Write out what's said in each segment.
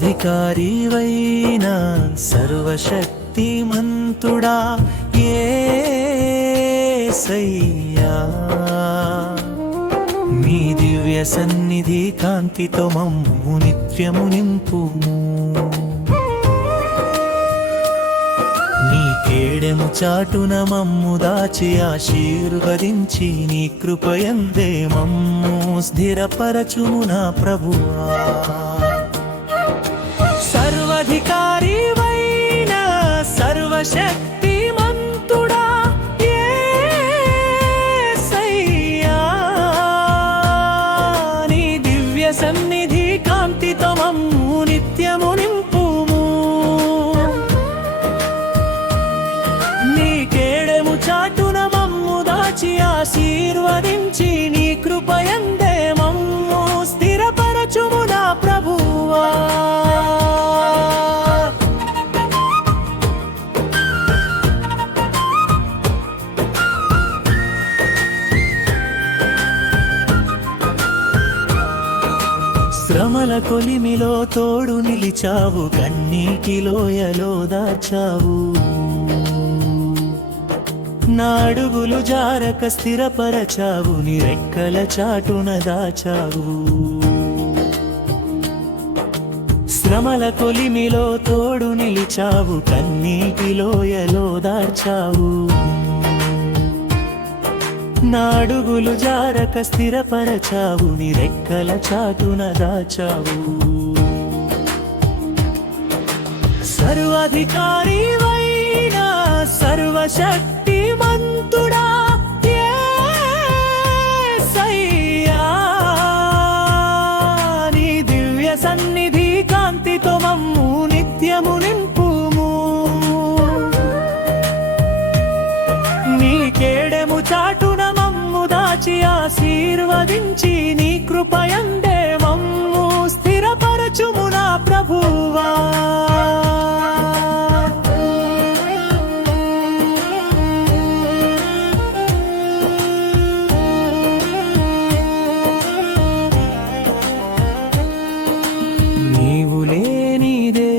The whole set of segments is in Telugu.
సర్వాధికారివైన సర్వశక్తిమంతుడా యేసయ్యా, నీ దివ్య సన్నిధి కాంతితో మమ్ము నిత్యము నింపుము. నీ కేడెము చాటున మమ్ము దాచి ఆశీర్వదించి నీ కృపయందే మమ్ము స్థిరపరచుము నా ప్రభువా. సర్వాధికారివైన సర్వశక్తిమంతుడా యేసయ్యా, నీ దివ్య సన్నిధి కాంతితో మమ్ము నిత్యము నింపుము. నీ కేడెము చాటున మమ్ము దాచి ఆశీర్వదించి నీ కృపయందే మమ్ము స్థిరపరచుము నా ప్రభువా. శ్రమల కొలిమిలో తోడు నిలిచావు, కన్నీటి లోయలో దాచావు. నా అడుగులు జారక స్థిరపరచావు, నీ రెక్కల చాటున దాచావు. శ్రమల కొలిమిలో తోడు నిలిచావు, కన్నీటి లోయలో దాచావు. నా అడుగులు జారక స్థిరపరచావు, నీ రెక్కల చాటున దాచావు. సర్వాధికారివైన సర్వశక్తిమంతుడా యేసయ్యా, నీ దివ్య సన్నిధి కాంతితో మమ్ము నిత్యము నింపుము. నీ కేడెము చాటున మమ్ము దాచి ఆశీర్వదించి నీ కృపయందే మమ్ము స్థిరపరచుము నా ప్రభువా. నీవు లేనిదే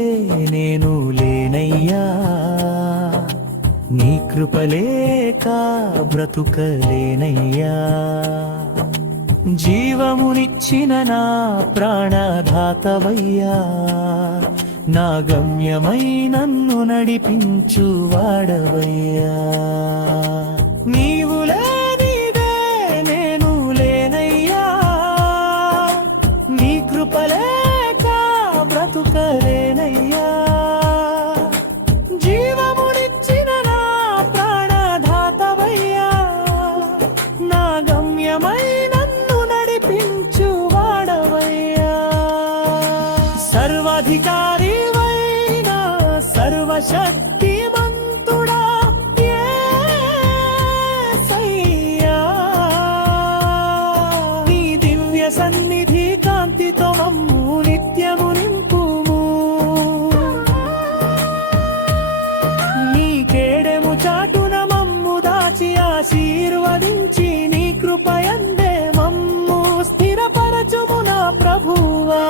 నేను లేనయ్యా, నీ కృపలేక బ్రతుకలేనయ్యా. జీవమునిచ్చిన నా ప్రాణదాతవయ్యా, నా గమ్యమై నన్ను నడిపించు వాడవయ్యా. నీవు లేనిదే నేను లేనయ్యా, నీ కృపలేక బ్రతుకలేనయ్యా. జీవమునిచ్చిన నా ప్రాణదాతవయ్యా, నా గమ్యమై నన్ను నడిపించు వాడవయ్యా. సర్వాధికారివైన సర్వశక్తిమంతుడా యేసయ్యా, నీ దివ్య సన్నిధి కాంతితో మమ్ము నిత్యము నింపుము. నీ కేడెము చాటున మమ్ము దాచి ఆశీర్వదించి నీ కృపయందే మమ్ము స్థిరపరచుము నా ప్రభువా.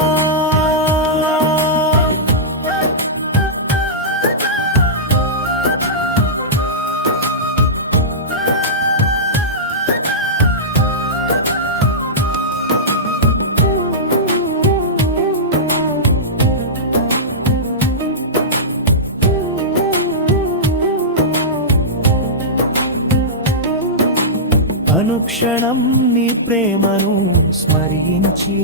అనుక్షణం నీ ప్రేమను స్మరించి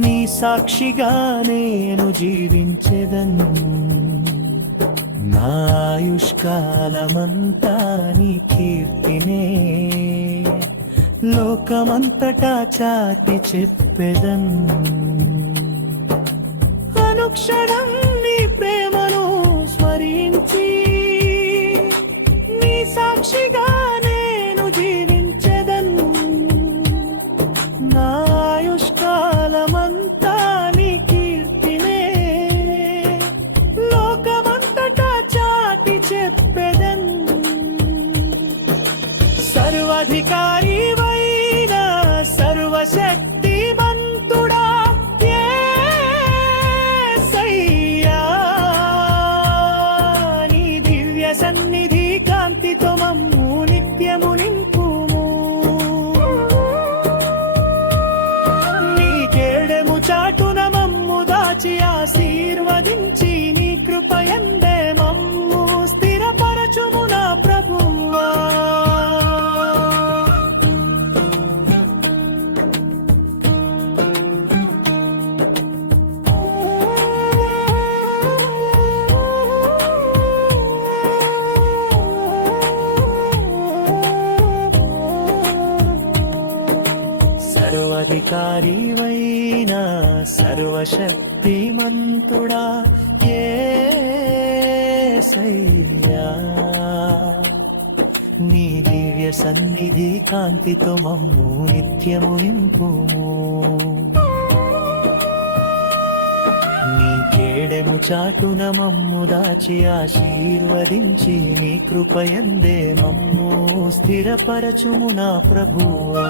నీ సాక్షిగా నేను జీవించెదను. నా ఆయుష్కాలమంతా నీ కీర్తినే లోకమంతటా చాటి చెప్పెదను. అనుక్షణం నీ ప్రేమను స్మరించి నీ సాక్షిగా నేను జీవించెదను. నా ఆయుష్కాలమంతా నీ కీర్తినే లోకమంతటా చాటి చెప్పెదను. సర్వాధికారివైన సర్వశక్తిమంతుడా యేసయ్యా, కృపయందే మమ్ము స్థిరపరచుము నా ప్రభువా. సర్వాధికారివైన సర్వశక్తిమంతుడా యేసయ్యా, నీ దివ్య సన్నిధి కాంతితో మమ్ము నిత్యము నింపుము. నీ కేడెము చాటున మమ్ము దాచి ఆశీర్వదించి నీ కృపయందే మమ్ము స్థిరపరచుము నా ప్రభువా.